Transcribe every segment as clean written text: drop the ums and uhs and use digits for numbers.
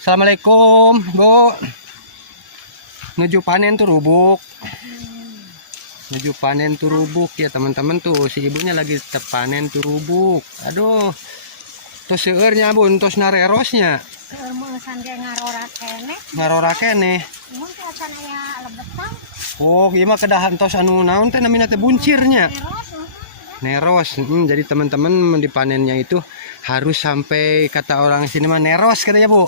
Assalamualaikum, Bu. Menuju panen tuh rubuk. Menuju panen tuh rubuk ya teman-teman tuh. Si ibunya lagi tetap panen tuh rubuk. Aduh. Tos seurnya Bun, tos narerosnya. Ngarora kene. Oh, ieu mah kedahan tos anu naon teh namina teh buncirnya. Neros. Jadi teman-teman dipanennya itu harus sampai kata orang sini mah neros katanya, Bu.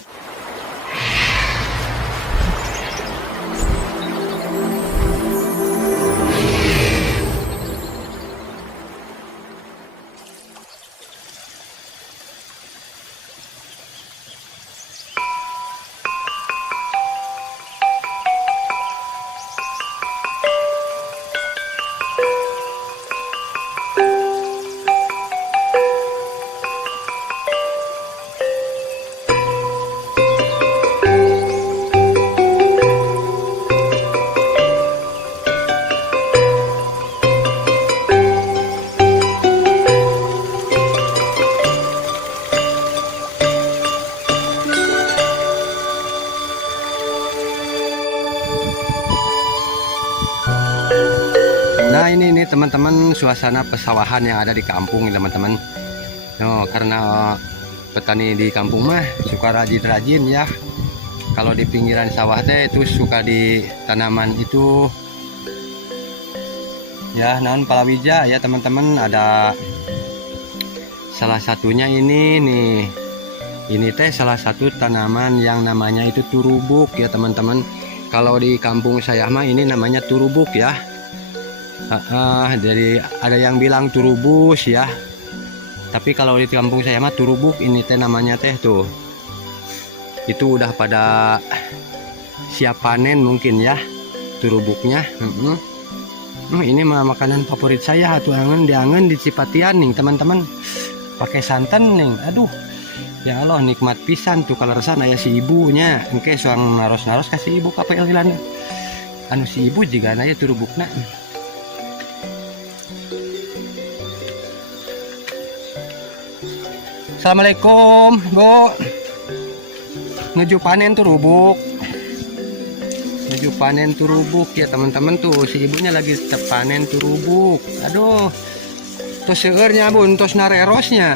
Nah ini teman-teman suasana pesawahan yang ada di kampung teman-teman. Karena petani di kampung mah suka rajin-rajin ya. Kalau di pinggiran sawah teh itu suka di tanaman itu ya naon palawija ya teman-teman. Ada salah satunya ini nih. Ini teh salah satu tanaman yang namanya itu turubuk ya teman-teman. Kalau di kampung saya mah ini namanya turubuk ya. Jadi ada yang bilang turubus ya, tapi kalau di kampung saya mah turubuk. Ini teh namanya teh tuh, itu udah pada siap panen mungkin ya turubuknya. Ini mah makanan favorit saya tuh, diangen di Cipatian nih teman-teman, pakai santan nih. Aduh ya Allah, nikmat pisan tuh kalau resana ya si ibunya. Engke soang naros-naros kasih ibu kapel hilan anu si ibu juga naya turubukna. Assalamualaikum, Bu. Menuju panen tuh rubuk. Menuju panen tuh rubuk ya teman-teman tuh. Si ibunya lagi tetap panen tuh rubuk. Aduh. Tos seurnya Bun, tos narerosnya.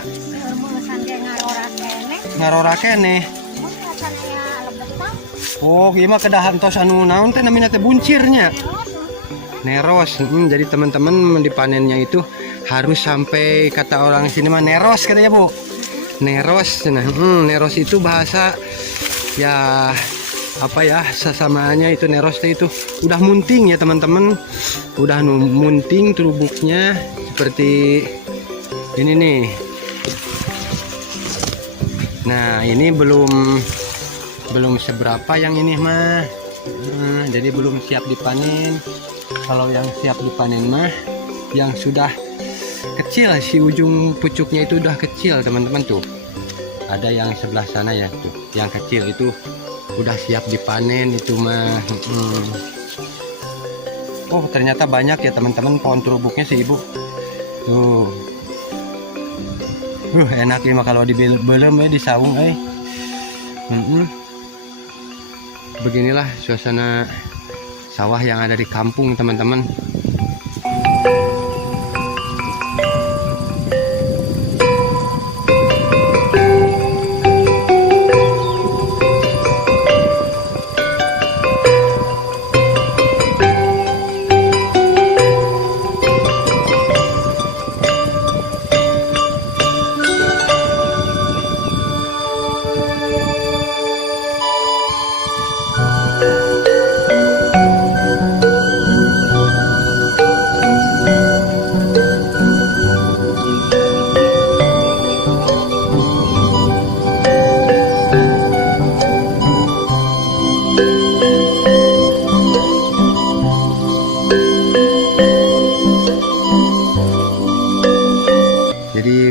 Ngarora kene. Oh, ieu mah kedahan tos anu naon teh namina teh buncirnya. Neros. Jadi teman-teman dipanennya itu harus sampai kata orang sini mah neros katanya, Bu. Neros. Nah, neros itu bahasa ya apa ya, sesamanya itu neros itu udah munting ya teman-teman. Udah munting turubuknya seperti ini nih. Nah, ini belum seberapa yang ini mah. Jadi belum siap dipanen. Kalau yang siap dipanen mah yang sudah kecil, si ujung pucuknya itu udah kecil teman-teman tuh. Ada yang sebelah sana ya tuh, yang kecil itu udah siap dipanen itu mah. Oh ternyata banyak ya teman-teman pohon turubuknya si ibu. Tuh. Enak ya kalau dibelem di saung Beginilah suasana sawah yang ada di kampung teman-teman.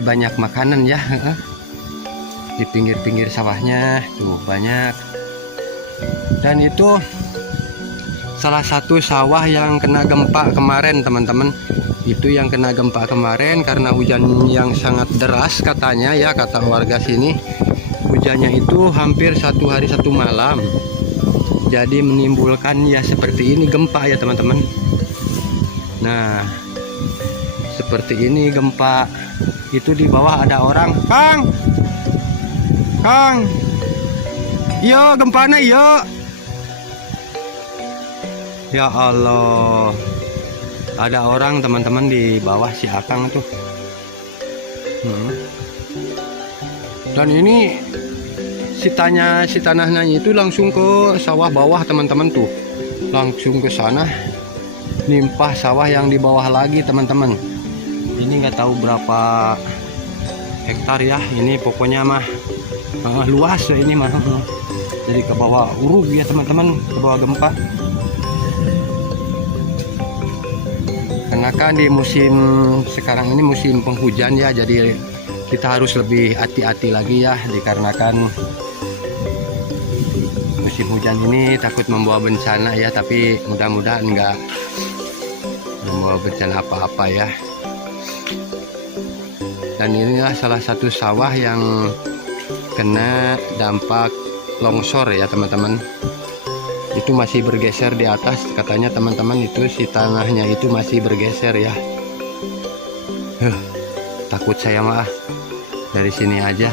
Banyak makanan ya di pinggir-pinggir sawahnya tuh banyak. Dan itu salah satu sawah yang kena gempa kemarin teman-teman. Itu yang kena gempa kemarin karena hujan yang sangat deras katanya ya, kata warga sini. hujannya itu hampir 1 hari 1 malam, jadi menimbulkan ya seperti ini gempa ya teman-teman. Nah seperti ini gempa. Itu di bawah ada orang. Kang, yo gempana yo. Ya Allah, ada orang teman-teman di bawah si Akang tuh. Dan ini si tanahnya itu langsung ke sawah bawah teman-teman tuh, langsung ke sana, nimpah sawah yang di bawah lagi teman-teman. Ini nggak tahu berapa hektar ya, ini pokoknya mah luas ya ini mah. Jadi ke bawah urug ya teman-teman, ke bawah gempa. Karena kan di musim sekarang ini musim penghujan ya, jadi kita harus lebih hati-hati lagi ya, dikarenakan musim hujan ini takut membawa bencana ya, tapi mudah-mudahan enggak membawa bencana apa-apa ya. Dan inilah salah satu sawah yang kena dampak longsor ya teman-teman. Itu masih bergeser di atas katanya teman-teman, itu si tanahnya itu masih bergeser ya. Takut saya mah dari sini aja.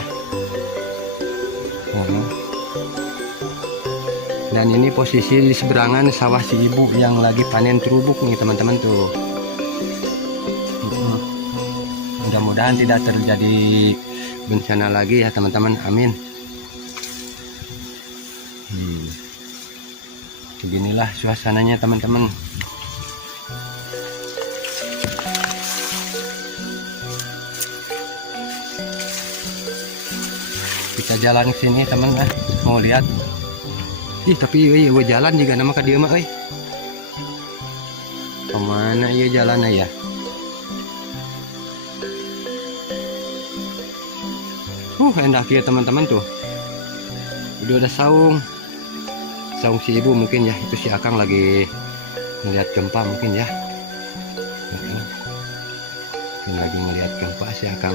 Dan ini posisi di seberangan sawah si ibu yang lagi panen terubuk nih teman-teman tuh. Mudah-mudahan tidak terjadi bencana lagi ya teman-teman, amin. Beginilah suasananya teman-teman. Kita jalan ke sini teman, mau lihat. Ih tapi gue jalan juga nama ke dia mah kemana ya jalan ya. Enak ya teman-teman tuh. Udah ada saung si ibu mungkin ya, itu si Akang lagi ngeliat gempa mungkin ya. Lagi ngeliat gempa si Akang.